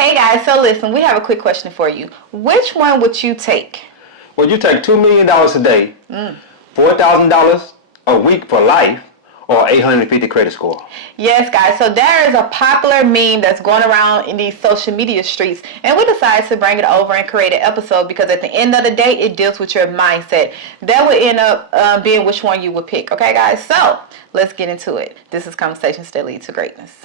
Hey guys, so listen, we have a quick question for you. Which one would you take? Would you take $2 million a day, $4,000 a week for life, or 850 credit score? Yes, guys. So there is a popular meme that's going around in these social media streets, and we decided to bring it over and create an episode because at the end of the day, it deals with your mindset. That would end up being which one you would pick. Okay, guys? So let's get into it. This is Conversations That Lead to Greatness.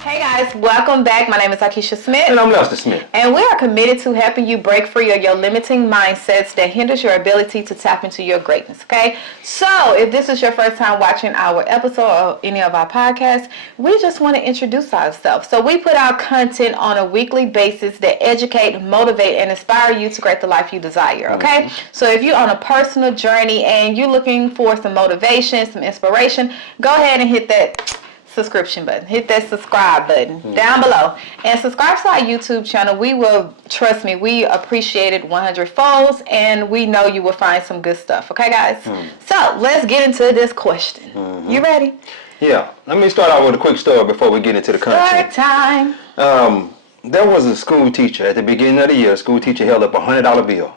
Hey guys, welcome back. My name is Akisha Smith. And I'm Lester Smith. And we are committed to helping you break free of your limiting mindsets that hinders your ability to tap into your greatness, okay? So, if this is your first time watching our episode or any of our podcasts, we just want to introduce ourselves. So, we put out content on a weekly basis that educate, motivate, and inspire you to create the life you desire, okay? Mm-hmm. So, if you're on a personal journey and you're looking for some motivation, some inspiration, go ahead and hit that subscription button. Hit that subscribe button down below and subscribe to our YouTube channel. We will, trust me, we appreciate it 100 folds, and we know you will find some good stuff. Okay, guys? So let's get into this question. You ready? Yeah. Let me start out with a quick story before we get into the content. Story time. There was a school teacher at the beginning of the year. A school teacher held up a $100 bill,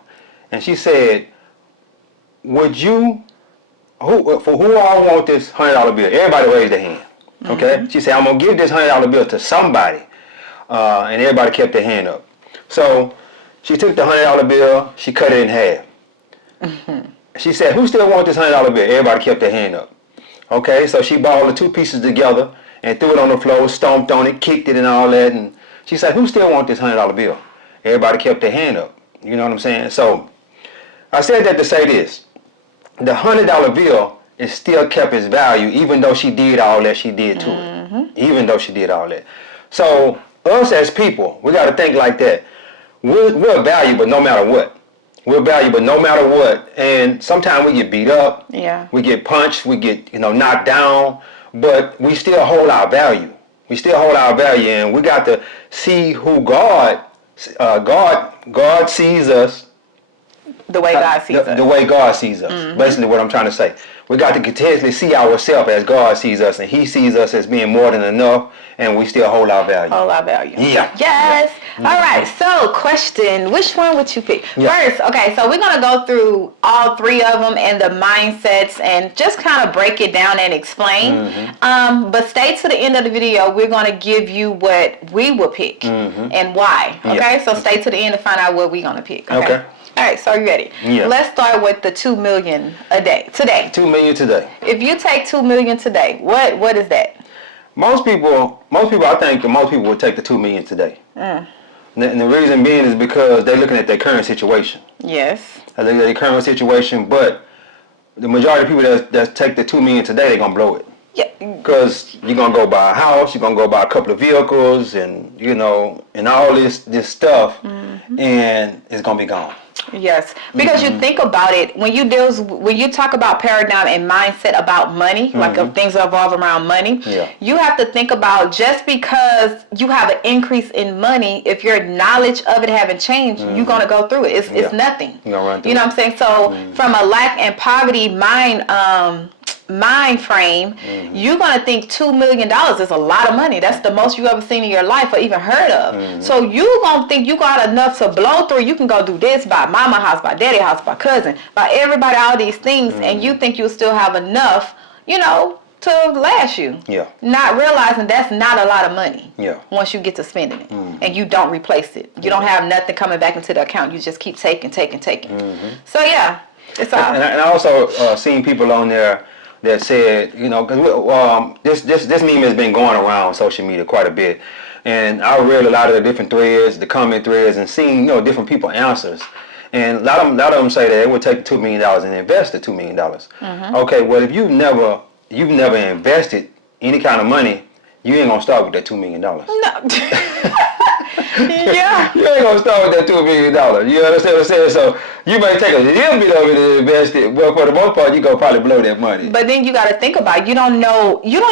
and she said, "Would you? Who all want this $100 bill?" Everybody raised their hand. Okay, she said, "I'm gonna give this $100 bill to somebody," and everybody kept their hand up. So she took the $100 bill, she cut it in half. She said, "Who still want this $100 bill?" Everybody kept their hand up. Okay, so she balled the two pieces together and threw it on the floor, stomped on it, kicked it, and all that. And she said, "Who still want this $100 bill?" Everybody kept their hand up. You know what I'm saying? So I said that to say this: the $100 bill, it still kept its value, even though she did all that she did to it. Even though she did all that. So us as people, we got to think like that. We're valuable no matter what. We're valuable no matter what. And sometimes we get beat up. Yeah. We get punched. We get knocked down. But we still hold our value. We still hold our value, and we got to see who God sees us. The way God sees us. The way God sees us. Basically what I'm trying to say. We got to continuously see ourselves as God sees us, and He sees us as being more than enough, and we still hold our value. Hold our value. Yeah. Yes. All right. So, question: which one would you pick? Yeah. First, okay. So we're gonna go through all three of them and the mindsets, and just kind of break it down and explain. But stay to the end of the video. We're gonna give you what we will pick and why. Okay. Yeah. So stay to the end to find out what we're gonna pick. Okay. All right, so are you ready? Yeah. Let's start with the $2 million a day today. $2 million today. If you take $2 million today, what is that? Most people, I think that most people would take the $2 million today. And the reason being is because they're looking at their current situation. Yes. They look at their current situation, but the majority of people that take the $2 million today, they're gonna blow it. Yeah. Because you're gonna go buy a house, you're gonna go buy a couple of vehicles, and and all this stuff, and it's gonna be gone. Yes, because you think about it, when you talk about paradigm and mindset about money, like things that revolve around money, you have to think about, just because you have an increase in money, if your knowledge of it haven't changed, you're going to go through it. It's nothing. You're gonna run through you know what I'm saying? So from a lack and poverty mind frame, you're going to think $2 million is a lot of money. That's the most you ever seen in your life or even heard of. So you're going to think you got enough to blow through. You can go do this, buy mama house, buy daddy house, buy cousin, buy everybody, all these things, and you think you'll still have enough, to last you. Yeah. Not realizing that's not a lot of money. Yeah. Once you get to spending it, and you don't replace it. You don't have nothing coming back into the account. You just keep taking. So yeah, it's all. And I also seen people on there that said, because this meme has been going around social media quite a bit, and I read a lot of the different threads, the comment threads, and seen different people answers, and a lot of them say that they would take $2 million and invest the $2 million. Okay, well, if you've never invested any kind of money, you ain't gonna start with that $2 million. No. Yeah. You ain't gonna start with that $2 million. You understand what I'm saying? So you may take a little bit of it and invest it, but for the most part, you gonna probably blow that money. But then you got to think about it. You don't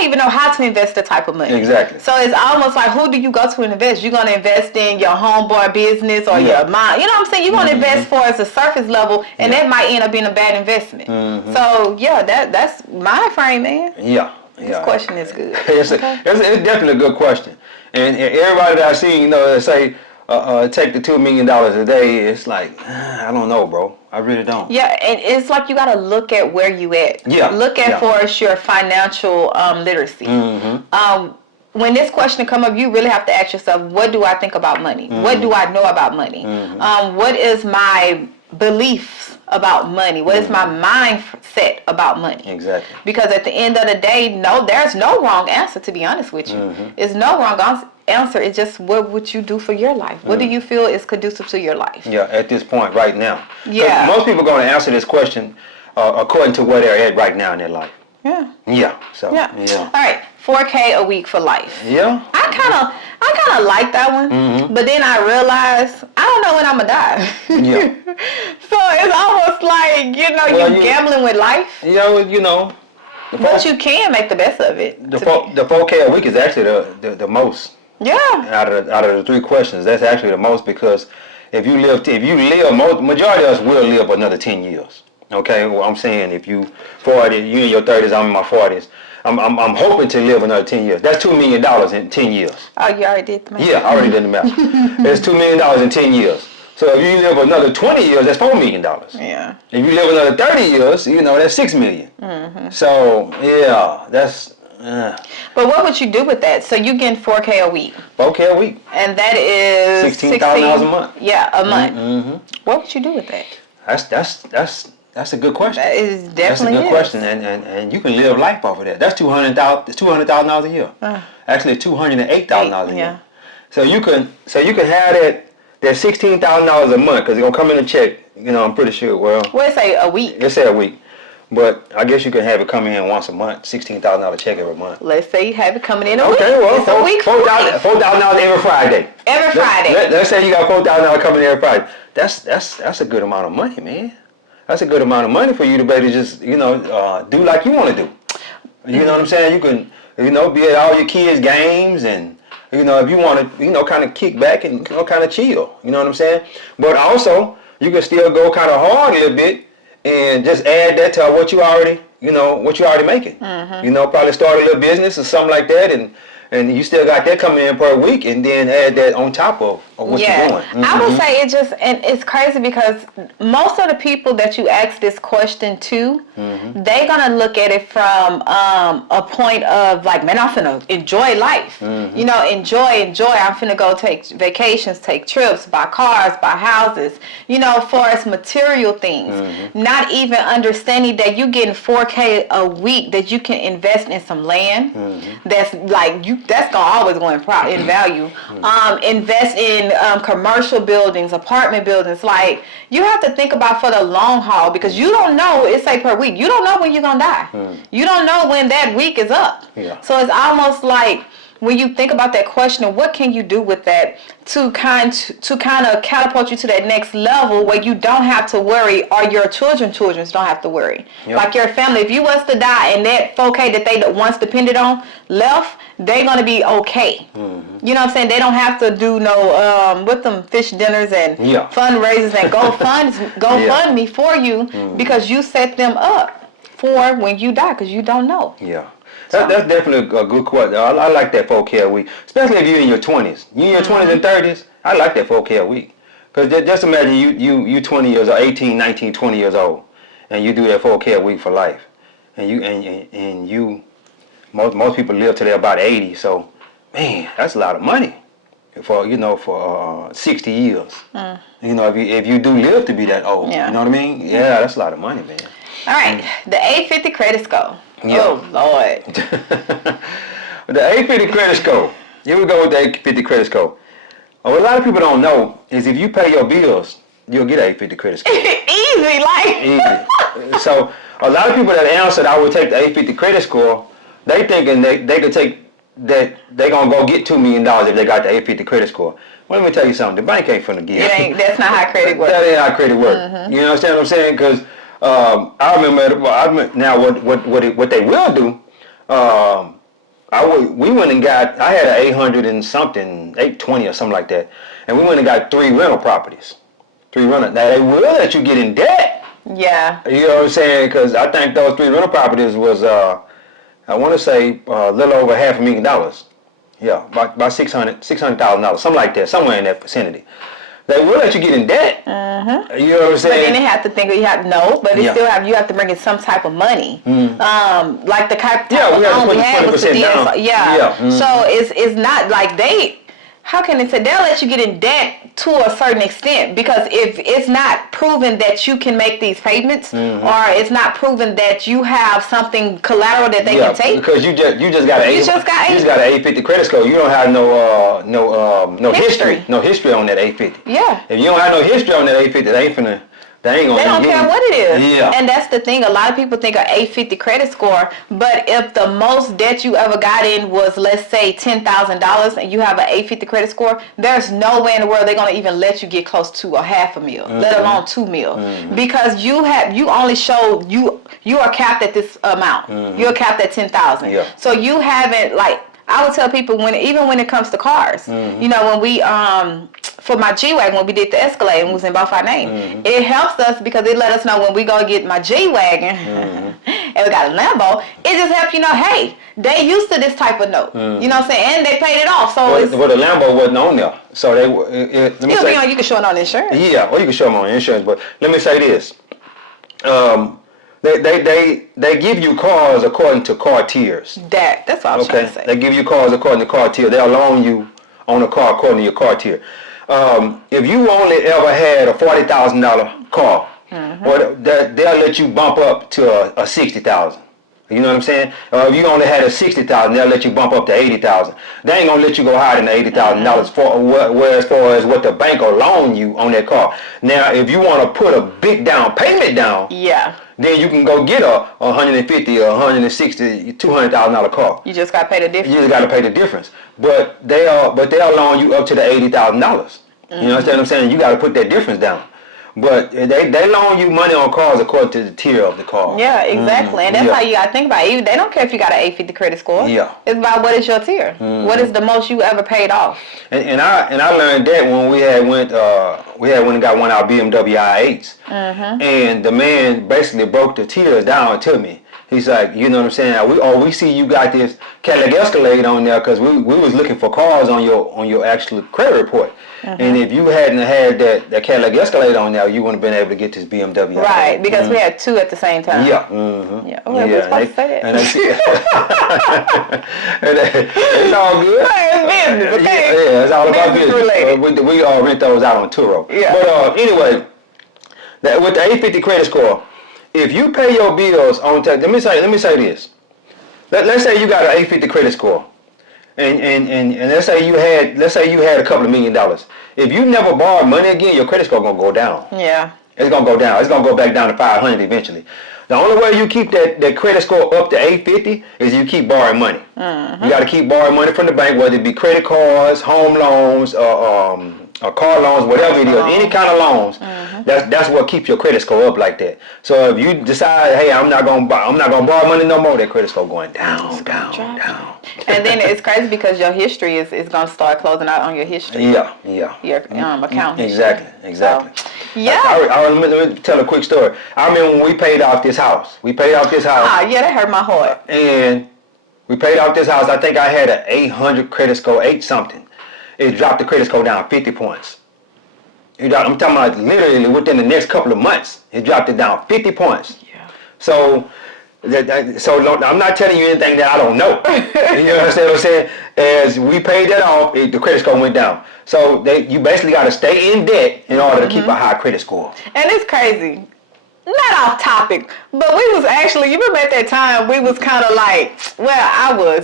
even know how to invest the type of money. Exactly. So it's almost like, who do you go to invest? You're going to invest in your homeboy business or your mom. You know what I'm saying? You're going to invest for as a surface level, and that might end up being a bad investment. So yeah, that's my frame, man. Yeah. This question is good. It's definitely a good question. And everybody that I see, that say, take the $2 million a day, it's like, I don't know, bro. I really don't. Yeah, and it's like you got to look at where you at. Yeah. Look at for your financial literacy. When this question come up, you really have to ask yourself, what do I think about money? What do I know about money? What is my beliefs about money? What is my mindset about money? Exactly. Because at the end of the day, there's no wrong answer, to be honest with you. It's no wrong answer. It's just, what would you do for your life? What do you feel is conducive to your life? Yeah, at this point, right now. Yeah. Most people are going to answer this question according to where they're at right now in their life. Yeah. Yeah. So. Yeah. All right. $4K a week for life. Yeah. I kind of like that one, but then I realized I don't know when I'm gonna die. Yeah. So it's almost like you're gambling with life. But you can make the best of it. The $4K a week is actually the most. Yeah. Out of the three questions, that's actually the most, because if you live, majority of us will live another 10 years. Okay, well, I'm saying if you 40, you in your 30s, I'm in my 40s. I'm hoping to live another 10 years. That's $2 million in 10 years. Oh, you already did the math. Yeah, I already did the math. That's $2 million in 10 years. So if you live another 20 years, that's $4 million. Yeah. If you live another 30 years, that's $6 million. So yeah, that's. But what would you do with that? So you getting $4K a week. $4K a week. And that is $16,000 a month. Yeah, a month. What would you do with that? That's a good question. That is definitely That's a good question, and you can live life off of that. That's $200,000 a year. Actually, $208,000 a year. So you can have that $16,000 a month, because it's gonna come in a check. I'm pretty sure. Well, let's say a week. Let's say a week, but I guess you can have it coming in once a month. $16,000 check every month. Let's say you have it coming in a week. Okay, well, it's a week. $4,000 every Friday. Every Friday. Let's say you got $4,000 coming in every Friday. That's a good amount of money, man. That's a good amount of money for you to be able to just, do like you want to do. You know what I'm saying? You can, be at all your kids' games, and, if you want to, kind of kick back and kind of chill. You know what I'm saying? But also, you can still go kind of hard a little bit and just add that to what you already making. Probably start a little business or something like that, and you still got that coming in per week, and then add that on top of what you're doing. I would say it's crazy, because most of the people that you ask this question to, they're gonna look at it from a point of like, man, I'm finna enjoy life. Enjoy. I'm finna go take vacations, take trips, buy cars, buy houses. For as material things, not even understanding that you're getting $4K a week that you can invest in some land. That's like that's gonna always go in value. Invest in commercial buildings, apartment buildings. Like, you have to think about for the long haul, because you don't know. It's like per week. You don't know when you're gonna die. You don't know when that week is up. Yeah. So it's almost like, when you think about that question, what can you do with that to kind of catapult you to that next level where you don't have to worry, or your children's don't have to worry. Yep. Like your family, if you was to die and that $4K that they once depended on left, they're going to be okay. You know what I'm saying? They don't have to do with them fish dinners and fundraisers and GoFundMe for you, because you set them up for when you die, because you don't know. Yeah. That's definitely a good question. I like that $4K a week, especially if you're in your 20s. You're in your 20s and 30s, I like that $4K a week. Because just imagine you 20 years old, 18, 19, 20 years old, and you do that $4K a week for life. And most people live till they're about 80, so, man, that's a lot of money for 60 years. If you do live to be that old, you know what I mean? Yeah, that's a lot of money, man. All right, the 850 credit score. Yeah. Oh, Lord. The 850 credit score. Here we go with the 850 credit score. What a lot of people don't know is if you pay your bills, you'll get an 850 credit score. Easy. So a lot of people that answered, I would take the 850 credit score, they thinking they could take that they gonna go get $2 million if they got the 850 credit score. Well, let me tell you something. The bank ain't finna give. That's not how credit works. That ain't how credit works. You understand what I'm saying? Because I remember now what they will do. We went and got. I had an 800 and something, 820 or something like that, and we went and got 3 rental properties. 3 rental. Now they will let you get in debt. Yeah. You know what I'm saying? Because I think those 3 rental properties was I want to say a little over $500,000. Yeah, about $600,000, something like that, somewhere in that vicinity. They will let you get in debt. You know what I'm saying? But then they have to think you have you have to bring in some type of money. Like the type of loan we had was the DSR. So it's not like how can it say they'll let you get in debt to a certain extent, because if it's not proven that you can make these payments, or it's not proven that you have something collateral that they can take, because you just got an 850 credit score. You don't have no history on that 850. Yeah. If you don't have no history on that 850, they don't care what it is. Yeah. And that's the thing. A lot of people think an 850 credit score, but if the most debt you ever got in was, let's say, $10,000, and you have an 850 credit score, there's no way in the world they're gonna even let you get close to a $500,000, let alone $2 million, because you only showed you are capped at this amount. You're capped at 10,000. Yeah. So you haven't, like, I would tell people even when it comes to cars, you know, when we for my G-Wagon, when we did the Escalade and was in both our name, it helps us because it let us know when we go get my G-Wagon and we got a Lambo, it just helps you know, hey, they used to this type of note. You know what I'm saying? And they paid it off. So the Lambo wasn't on there. So let me say, you can show it on insurance. Yeah, well, you can show them on insurance, but let me say this. They give you cars according to car tiers. That's what I was trying to say. They give you cars according to car tier. They'll loan you on a car according to your car tier. If you only ever had a $40,000 car, well, they'll let you bump up to a $60,000. You know what I'm saying? If you only had a $60,000, they'll let you bump up to $80,000. They ain't gonna let you go higher than $80,000 as far as what the bank will loan you on that car. Now, if you want to put a big down payment down, then you can go get a $150,000 or $160,000, $200,000 car. You just got to pay the difference. You just got to pay the difference. But they'll loan you up to the $80,000. You understand what I'm saying? You got to put that difference down. But they loan you money on cars according to the tier of the car. Yeah, exactly. And that's how you got to think about it. They don't care if you got an 850 credit score. Yeah. It's about what is your tier. What is the most you ever paid off? And I learned that when we went and got one of our BMW i8s. And the man basically broke the tiers down to me. He's like, you know what I'm saying? We see you got this Cadillac Escalade on there because we was looking for cars on your actual credit report. And if you hadn't had that Cadillac Escalade on there, you wouldn't have been able to get this BMW. Right, because we had 2 at the same time. Yeah. Yeah. Well, we're supposed to say that. It's all good. It's business, okay? Yeah, it's all about business business. related. We all rent those out on Turo. Yeah. But anyway, with the 850 credit score, if you pay your bills on time, let me say this. Let's say you got an 850 credit score, and let's say you had a couple of $1 million. If you never borrow money again, your credit score gonna go down. Yeah. It's gonna go down. It's gonna go back down to 500 eventually. The only way you keep that credit score up to 850 is you keep borrowing money. You got to keep borrowing money from the bank, whether it be credit cards, home loans, or car loans, whatever it is, any kind of loans. That's what keeps your credit score up like that. So if you decide, hey, I'm not gonna borrow money no more, that credit score going down. And then it's crazy because your history is gonna start closing out on your history. Yeah. Your account history. Exactly. So, yeah. Let me tell a quick story. I remember when we paid off this house. Ah, yeah, that hurt my heart. And we paid off this house. I think I had an 800 credit score, 8 something. It dropped the credit score down 50 points. I'm talking about literally within the next couple of months. It dropped it down 50 points. Yeah. So I'm not telling you anything that I don't know. You understand what I'm saying? As we paid that off, the credit score went down. So you basically got to stay in debt in order to keep a high credit score. And it's crazy. Not off topic, but we was actually, you remember at that time, we was kind of like,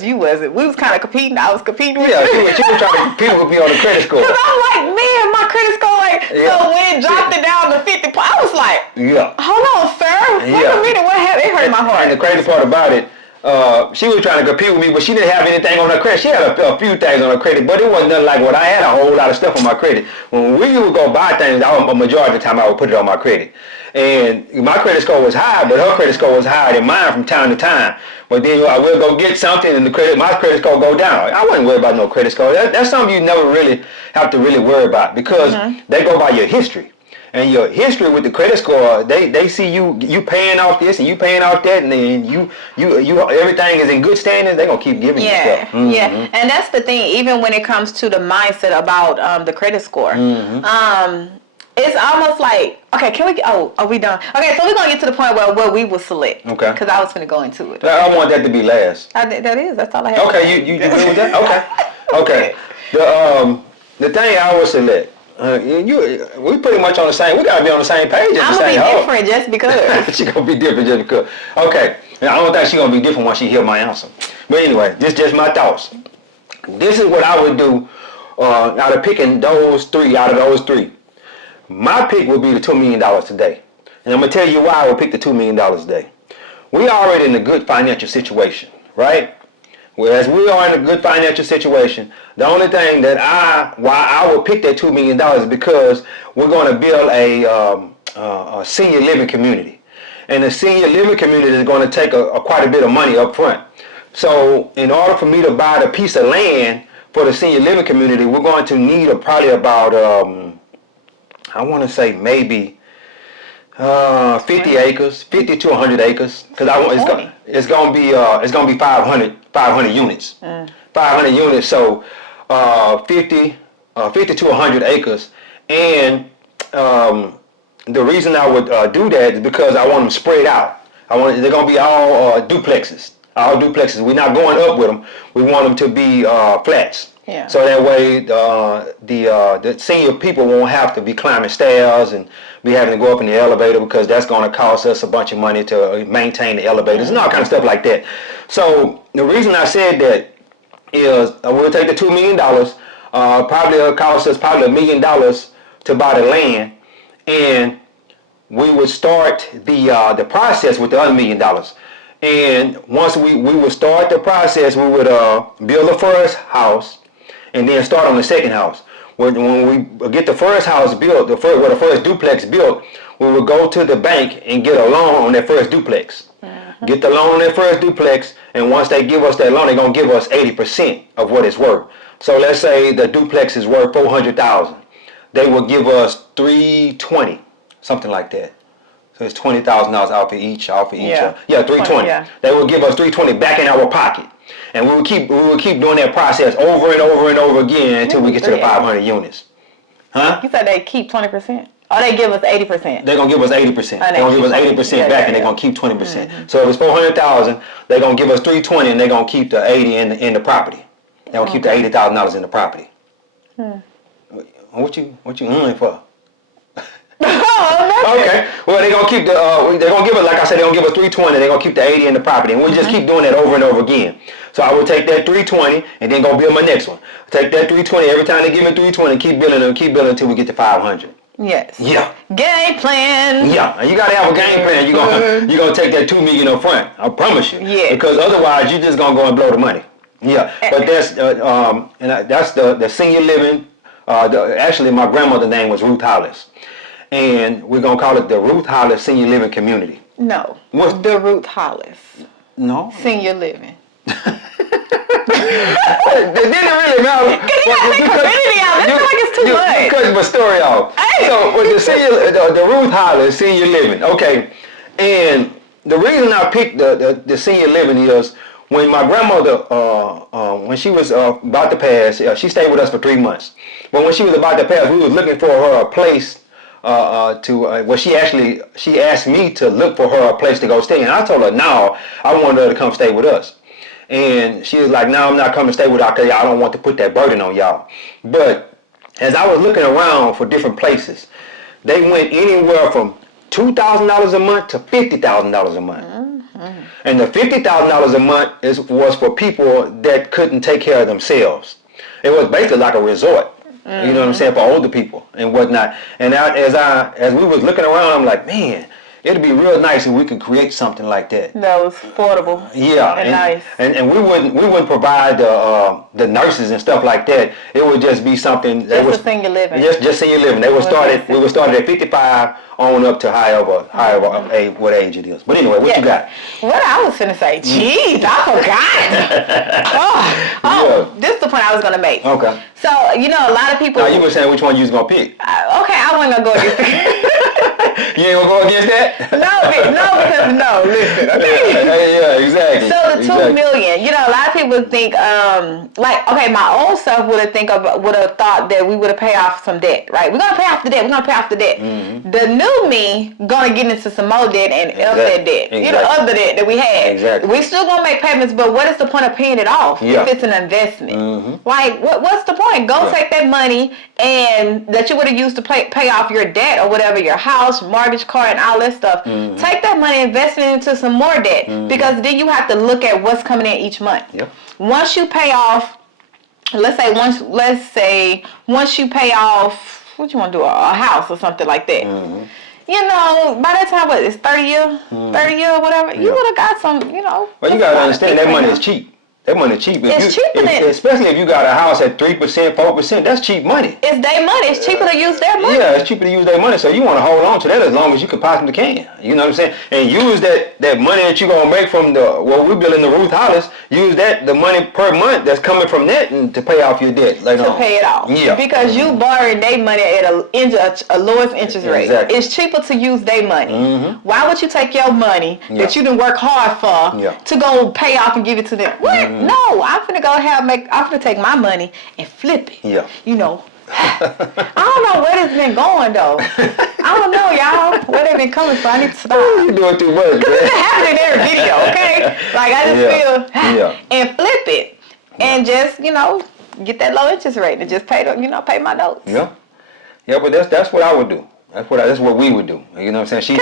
you wasn't. We was kind of competing. I was competing with you. Yeah, she was trying to compete with me on the credit score. Because I'm like, man, my credit score, so when it dropped it down to 50 I was like, hold on, sir. Wait a minute, what happened? It hurt my heart. And the crazy part about it, she was trying to compete with me, but she didn't have anything on her credit. She had a few things on her credit, but it wasn't nothing like what I had. A whole lot of stuff on my credit. When we would go buy things, a majority of the time I would put it on my credit. And my credit score was high, but her credit score was higher than mine from time to time. But then I will go get something, and my credit score go down. I wasn't worried about no credit score. That's something you never really have to really worry about, because they go by your history. And your history with the credit score, they see you paying off this and you paying off that, and then you everything is in good standing. They're gonna keep giving you stuff. Yeah, and that's the thing. Even when it comes to the mindset about the credit score, it's almost like, okay, can we? Oh, are we done? Okay, so we're gonna get to the point where we will select. Okay. Because I was gonna go into it. I want that to be last. That's all I have. Okay, you good with that? Okay. The thing I would select. We pretty much on the same. We gotta be on the same page. I'm gonna be different just because. She gonna be different just because. Okay, and I don't think she gonna be different once she hear my answer. But anyway, this is just my thoughts. This is what I would do out of picking those three. My pick would be the $2 million today, and I'm gonna tell you why I would pick the $2 million today. We are already in a good financial situation, right? Whereas we are in a good financial situation, the only thing why I would pick that $2 million is because we're going to build a senior living community. And the senior living community is going to take quite a bit of money up front. So in order for me to buy the piece of land for the senior living community, we're going to need probably about, I want to say maybe 50 acres, 50 to 100 acres, because it's going to be 500 units. 500 units, so 50 to 100 acres. And the reason I would do that is because I want them spread out. They're going to be all duplexes. We're not going up with them. We want them to be flats. Yeah. So that way the senior people won't have to be climbing stairs and be having to go up in the elevator, because that's going to cost us a bunch of money to maintain the elevators and all kind of stuff like that. So the reason I said that is we'll take the $2 million. Probably it'll cost us probably $1 million to buy the land, and we would start the process with the other $1 million. And once we would start the process, we would build the first house and then start on the second house. When we get the first house built, the first duplex built, we would go to the bank and get a loan on that first duplex. Get the loan on that first duplex, and once they give us that loan, they're gonna give us 80% of what it's worth. So let's say the duplex is worth $400,000. They will give us $320, something like that. So it's $20,000 out for each. Yeah, $320. Yeah. They will give us $320 back in our pocket, and we will keep doing that process over and over and over again until we get to the 500 units. Huh? You said they keep 20%. Or they give us 80%. They're gonna give us 80%. They're gonna give us 80% back, and they're gonna keep 20%. So if it's $400,000, they're gonna give us $320, and they're gonna keep the 80 in the property. They're gonna keep the $80,000 in the property. What you for? Okay. Well, they're gonna keep they're gonna give us, like I said, they're gonna give us $320. They're gonna keep the 80 in the property, and we just keep doing that over and over again. So I would take that $320 and then go build my next one. Take that $320 every time they give me $320, keep building until we get to 500. Yes. Yeah. Game plan. Yeah, and you gotta have a game plan. You're gonna take that $2 million up front. I promise you. Yeah. Because otherwise, you're just gonna go and blow the money. Yeah. But that's that's the senior living. Actually, my grandmother's name was Ruth Hollis, and we're gonna call it the Ruth Hollis Senior Living Community. No. What's the Ruth Hollis? No. Senior Living. It didn't really matter. Because you gotta take community out. This like it's too much. You cut my story off. Hey. So with the Ruth Hollis Senior Living, okay, and the reason I picked the senior living is when my grandmother, when she was about to pass, she stayed with us for 3 months. But when she was about to pass, we was looking for her a place she asked me to look for her a place to go stay, and I told her no, I wanted her to come stay with us. And she was like, no, I'm not coming to stay with y'all because I don't want to put that burden on y'all. But as I was looking around for different places, they went anywhere from $2,000 a month to $50,000 a month. Mm-hmm. And the $50,000 a month was for people that couldn't take care of themselves. It was basically like a resort. Mm-hmm. You know what I'm saying, for older people and whatnot. And as we was looking around, I'm like, man, it'd be real nice if we could create something like that. That was affordable. Yeah, And nice. And we wouldn't provide the nurses and stuff like that. It would just be something that was Just a senior living. Just senior living. We would start at 55 on up to however what age it is. But anyway, what you got? What I was finna say, jeez, I forgot. This is the point I was gonna make. Okay. So a lot of people. Now you were saying which one you was gonna pick. Okay, I wasn't gonna go against it. You ain't gonna go against that? No, listen, okay? Yeah, exactly. So the $2 million, a lot of people think, my old self would have thought that we would have paid off some debt, right? We're gonna pay off the debt. Mm-hmm. The new me gonna get into some more debt and up that debt. Exactly. Other debt that we had. Exactly. We still gonna make payments, but what is the point of paying it off if it's an investment? Mm-hmm. Like, what's the point? Go take that money and that you would have used to pay off your debt or whatever, your house, mortgage, car, and all that stuff. Mm-hmm. Take that money, invest it into some more debt, because then you have to look at what's coming in each month. Yep. Once you pay off, let's say once you pay off, what you want to do, a house or something like that. Mm-hmm. By that time, it's 30 years, 30 years, whatever. You would have got some, Well, you gotta understand that money is cheap. That money cheap. Especially if you got a house at 3%, 4%. That's cheap money. It's their money. It's cheaper to use their money. Yeah, it's cheaper to use their money. So you want to hold on to that as long as you can possibly can. You know what I'm saying? And use that money that you're gonna make from we're building the Ruth Hollis. Use the money per month that's coming from that to pay off your debt later on. Pay it off. Yeah. Because you borrowing their money at a lowest interest rate. Exactly. It's cheaper to use their money. Mm-hmm. Why would you take your money that you didn't work hard for to go pay off and give it to them? What? Mm-hmm. No, I'm finna take my money and flip it. Yeah. I don't know where it's been going though. I don't know, y'all, where they been coming from. I need to stop. You doing too much, man. Because it's happening in every video, okay? Like I just feel and flip it and just get that low interest rate and just pay my notes. Yeah, but that's what I would do. That's what we would do. You know what I'm saying?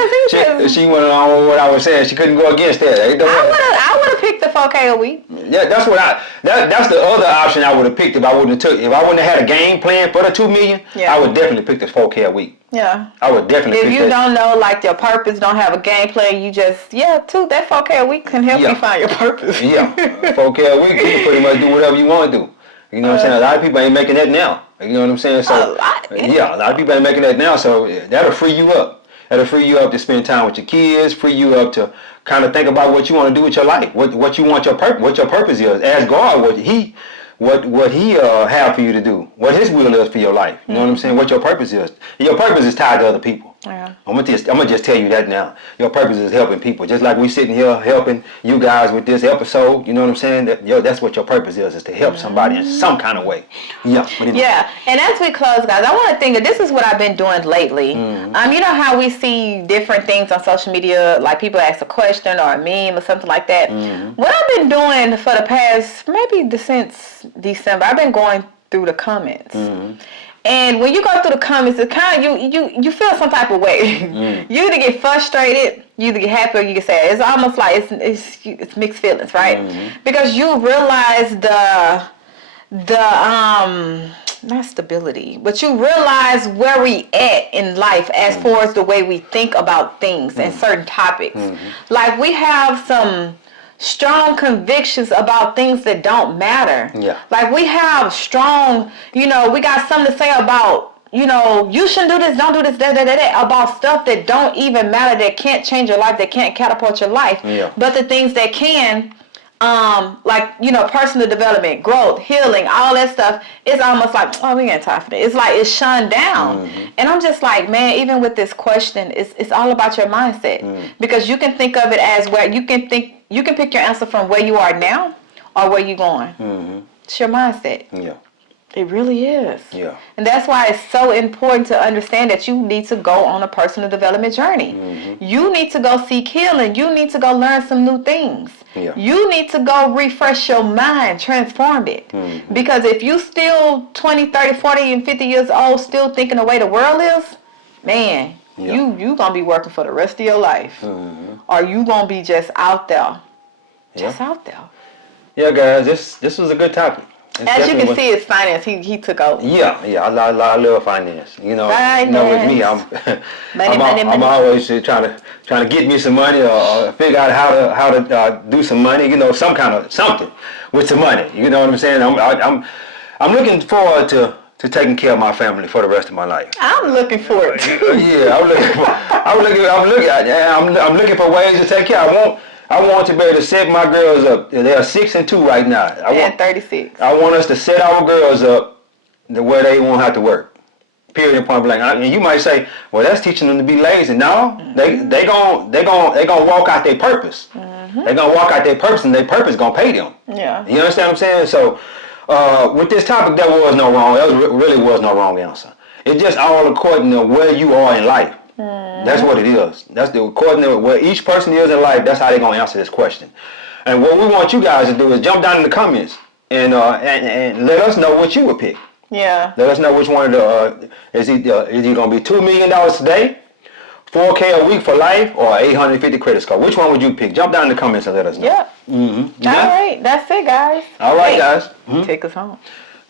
She went along with what I was saying. She couldn't go against that. I would have picked the $4K a week. Yeah, that's the other option I would have picked if I wouldn't have had a game plan for the $2 million. Yeah. I would definitely pick the $4K a week. Yeah. I would definitely pick that. If you don't know your purpose, don't have a game plan, you just that $4K a week can help you find your purpose. Yeah. $4K a week, you can pretty much do whatever you want to do. You know what I'm saying? A lot of people ain't making that now. You know what I'm saying? So, a lot of people ain't making that now. So that'll free you up. That'll free you up to spend time with your kids. Free you up to kind of think about what you want to do with your life. What you want what your purpose is. Ask God what He have for you to do. What His will is for your life. You know what I'm saying? What your purpose is. Your purpose is tied to other people. Yeah. I'm gonna just tell you that now. Your purpose is helping people. Just like we sitting here helping you guys with this episode. You know what I'm saying? That's what your purpose is to help somebody in some kind of way. Yeah. Anyway. Yeah. And as we close, guys, I want to think that this is what I've been doing lately. Mm-hmm. You know how we see different things on social media, like people ask a question or a meme or something like that. Mm-hmm. What I've been doing for the past since December, I've been going through the comments. Mm-hmm. And when you go through the comments, it's kind of you feel some type of way. Mm. You either get frustrated, you either get happy, or you get sad. It's almost like it's mixed feelings, right? Mm-hmm. Because you realize not stability, but you realize where we at in life as far as the way we think about things and certain topics. Mm-hmm. Like we have some strong convictions about things that don't matter. Yeah. Like we have strong, we got something to say about, you shouldn't do this, don't do this, about stuff that don't even matter, that can't change your life, that can't catapult your life. Yeah. But the things that can, personal development, growth, healing, all that stuff, it's almost like, oh, we ain't time for that. It's like it's shunned down. Mm-hmm. And I'm just like, man, even with this question, it's all about your mindset. Because you can think of it as where you can pick your answer from where you are now or where you're going. Mm-hmm. It's your mindset. Yeah. It really is. Yeah. And that's why it's so important to understand that you need to go on a personal development journey. Mm-hmm. You need to go seek healing. You need to go learn some new things. Yeah. You need to go refresh your mind, transform it. Mm-hmm. Because if you still 20, 30, 40, and 50 years old, still thinking the way the world is, man, you going to be working for the rest of your life. Mm-hmm. Or you going to be just out there. Just out there. Yeah, guys, this was a good topic. As you can see, it's finance. He took over. Yeah. I love finance. You know, with me, Money. I'm always trying to get me some money or figure out how to do some money. You know, something with some money. You know what I'm saying? I'm looking forward to taking care of my family for the rest of my life. I'm looking forward to. Yeah, I'm looking for ways to take care. I want to be able to set my girls up. They are 6 and 2 right now. And 36. I want us to set our girls up the way they won't have to work. Period. Point blank. And you might say, well, that's teaching them to be lazy. No, they gonna walk out their purpose. They gonna walk out their purpose, and their purpose gonna pay them. Yeah. You understand what I'm saying? So, with this topic, there was no wrong. There really was no wrong answer. It's just all according to where you are in life. That's what it is. That's according to where each person is in life. That's how they're gonna answer this question. And what we want you guys to do is jump down in the comments and let us know what you would pick. Yeah. Let us know which one of the is he gonna be $2 million today, $4K a week for life, or 850 credit score? Which one would you pick? Jump down in the comments and let us know. Yep. Mm-hmm. All right. That's it, guys. All right, guys. Take us home.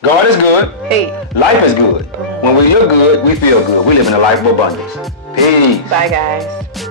God is good. Hey. Life is good. When we look good, we feel good. We live in a life of abundance. Peace. Bye, guys.